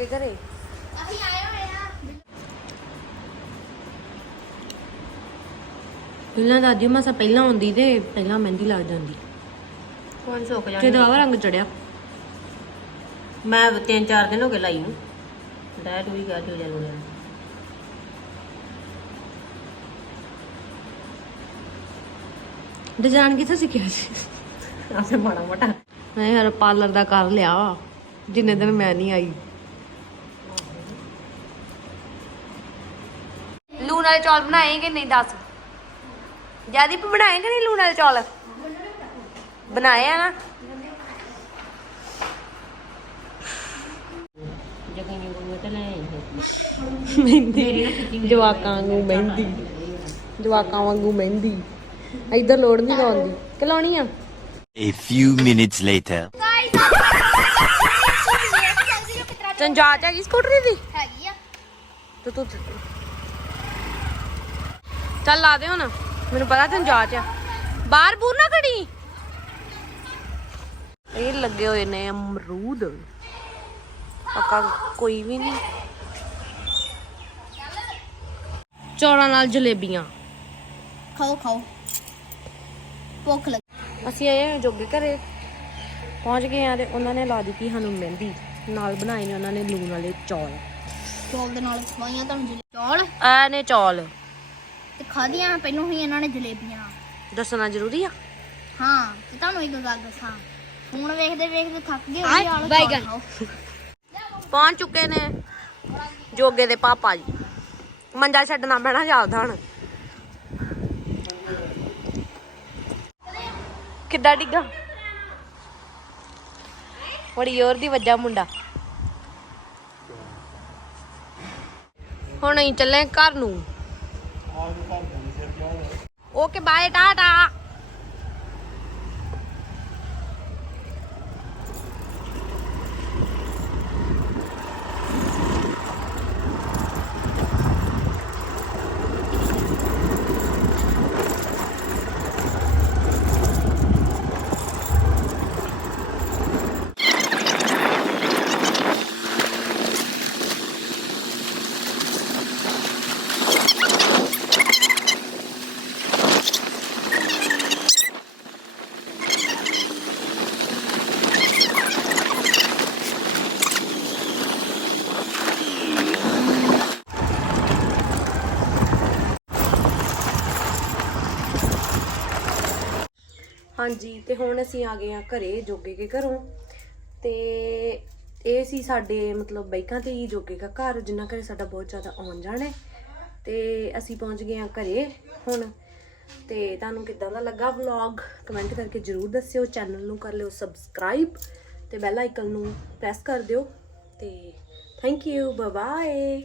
ਅੱਗੇ ਘਰੇ। ਅਸੀਂ ਆਏ ਹੋਏ ਆ। ਪਹਿਲਾਂ ਦਾਦੀ ਮਾਸਾ ਪਹਿਲਾਂ ਆਉਂਦੀ ਤੇ ਪਹਿਲਾਂ ਮਹਿੰਦੀ ਲਾ ਜਾਂਦੀ। ਕੌਣ ਸੁੱਕ ਤੇ ਜਾਣਾ ਰੰਗ ਚੜਿਆ। ਮੈਂ ਤਿੰਨ ਚਾਰ ਦਿਨ ਹੋ ਗਏ ਲਾਈ ਨੂੰ। ਡਾਇਟ ਵੀ ਕਰ ਹੋ ਜਾਣੀ ਆ ਡਿਜ਼ਾਈਨ ਕਿੱਥੇ ਸਿੱਖਿਆ ਸੀ? ਆਪੇ ਮਾੜਾ ਮੋਟਾ। ਮੈਂ ਹਰ ਪਾਰਲਰ ਦਾ ਕਰ ਲਿਆ। ਜਿੰਨੇ ਦਿਨ ਮੈਂ ਨਹੀਂ ਆਈ। ਵਾਲੇ ਚੌਲ ਬਣਾਏ ਕਿ ਨਹੀਂ ਦੱਸ? ਜਿਆਦੀ ਬਣਾਏ ਕਿ ਨਹੀਂ ਲੂਣ ਵਾਲੇ ਚੌਲ? ਬਣਾਏ ਆ ਨਾ। ਮਹਿੰਦੀ। ਜਵਾਕਾਂ ਵਾਂਗੂ ਮਹਿੰਦੀ। ਜਵਾਕਾਂ ਵਾਂਗੂ ਮਹਿੰਦੀ। ਇੱਧਰ ਲੋੜ ਨਹੀਂ ਲਾਉਂਦੀ ਕਿ ਲਾਉਣੀ ਆ। A few minutes later. ਤੈਨੂੰ ਜਾਚ ਹੈਗੀ ਸਕੂਟਰੀ ਦੀ? ਹੈਗੀ ਆ। ਤੇ ਤੂੰ ਚੱਲ ਲਾ ਦੇ ਹੁਣ। ਮੈਨੂੰ ਪਤਾ ਤੈਨੂੰ ਜਾਚ ਆ। ਬਾਹਰ ਬੂਰ ਨਾ ਖੜੀ। ਇਹ ਲੱਗੇ ਹੋਏ ਨੇ ਅਮਰੂਦ। ਪੱਕਾ ਕੋਈ ਵੀ ਨਹੀਂ। ਚੌਲਾਂ ਨਾਲ ਜਲੇਬੀਆਂ। ਖਾਓ ਖਾਓ। ਭੁੱਖ ਲੱਗੀ ਅਸੀਂ ਆਏ ਹਾਂ ਜੋਗੇ ਘਰੇ। ਪਹੁੰਚ ਗਏ ਆ ਤੇ ਉਹਨਾਂ ਨੇ ਲਾ ਦਿੱਤੀ ਸਾਨੂੰ ਮਹਿੰਦੀ। ਨਾਲ ਬਣਾਏ ਨੇ ਉਹਨਾਂ ਨੇ ਲੂਣ ਵਾਲੇ ਚੌਲ। ਚੌਲ ਦੇ ਨਾਲ ਖਵਾਈਆਂ ਤੁਹਾਨੂੰ ਚੌਲ? ਆ ਨੇ ਚੌਲ। ਤੇ ਖਾਧੀਆਂ ਪਹਿਲੋਂ ਹੀ ਇਹਨਾਂ ਨੇ ਜਲੇਬੀਆਂ। ਦੱਸਣਾ ਜ਼ਰੂਰੀ ਆ? ਹਾਂ ਤੇ ਤੁਹਾਨੂੰ ਇੱਕ ਗੱਲ ਦੱਸਾਂ। ਹੁਣ ਵੇਖਦੇ ਵੇਖਦੇ ਥੱਕ ਗਏ ਹੋਈ ਆਲੋ ਖਾਓ। ਪਹੁੰਚ ਚੁੱਕੇ ਨੇ ਜੋਗੇ ਦੇ ਪਾਪਾ ਜੀ। ਮੰਜਾ ਛੱਡਣਾ ਪੈਣਾ ਜਾਪਦਾ ਹੁਣ ਕਿੱਦਾਂ ਡਿੱਗਾ? ਬੜੀ ਜ਼ੋਰ ਦੀ ਵੱਜਾ ਮੁੰਡਾ। ਹੁਣ ਅਸੀਂ ਚੱਲੇ ਘਰ ਨੂੰ। OK，bye，da da。ਹਾਂਜੀ, ਤੇ ਹੁਣ ਅਸੀਂ ਆ ਗਏ ਆ ਘਰੇ ਜੋਗੇ ਕੇ ਘਰੋਂ। ਤੇ ਇਹ ਸੀ ਸਾਡੇ ਮਤਲਬ ਬਾਈਕਾਂ ਤੇ ਹੀ ਜੋਗੇ ਦਾ ਘਰ, ਜਿੰਨਾ ਘਰੇ ਸਾਡਾ ਬਹੁਤ ਜ਼ਿਆਦਾ ਆਉਣ ਜਾਣਾ ਹੈ। ਤੇ ਅਸੀਂ ਪਹੁੰਚ ਗਏ ਆ ਘਰੇ ਹੁਣ। ਤੇ ਤੁਹਾਨੂੰ ਕਿੱਦਾਂ ਦਾ ਲੱਗਾ ਵਲੌਗ ਕਮੈਂਟ ਕਰਕੇ ਜਰੂਰ ਦੱਸਿਓ ਚੈਨਲ ਨੂੰ ਕਰ ਲਿਓ ਸਬਸਕ੍ਰਾਈਬ ਤੇ ਬੈਲ ਆਈਕਨ ਨੂੰ ਪ੍ਰੈਸ ਕਰ ਦਿਓ। ਤੇ ਥੈਂਕ ਯੂ ਬਾਏ ਬਾਏ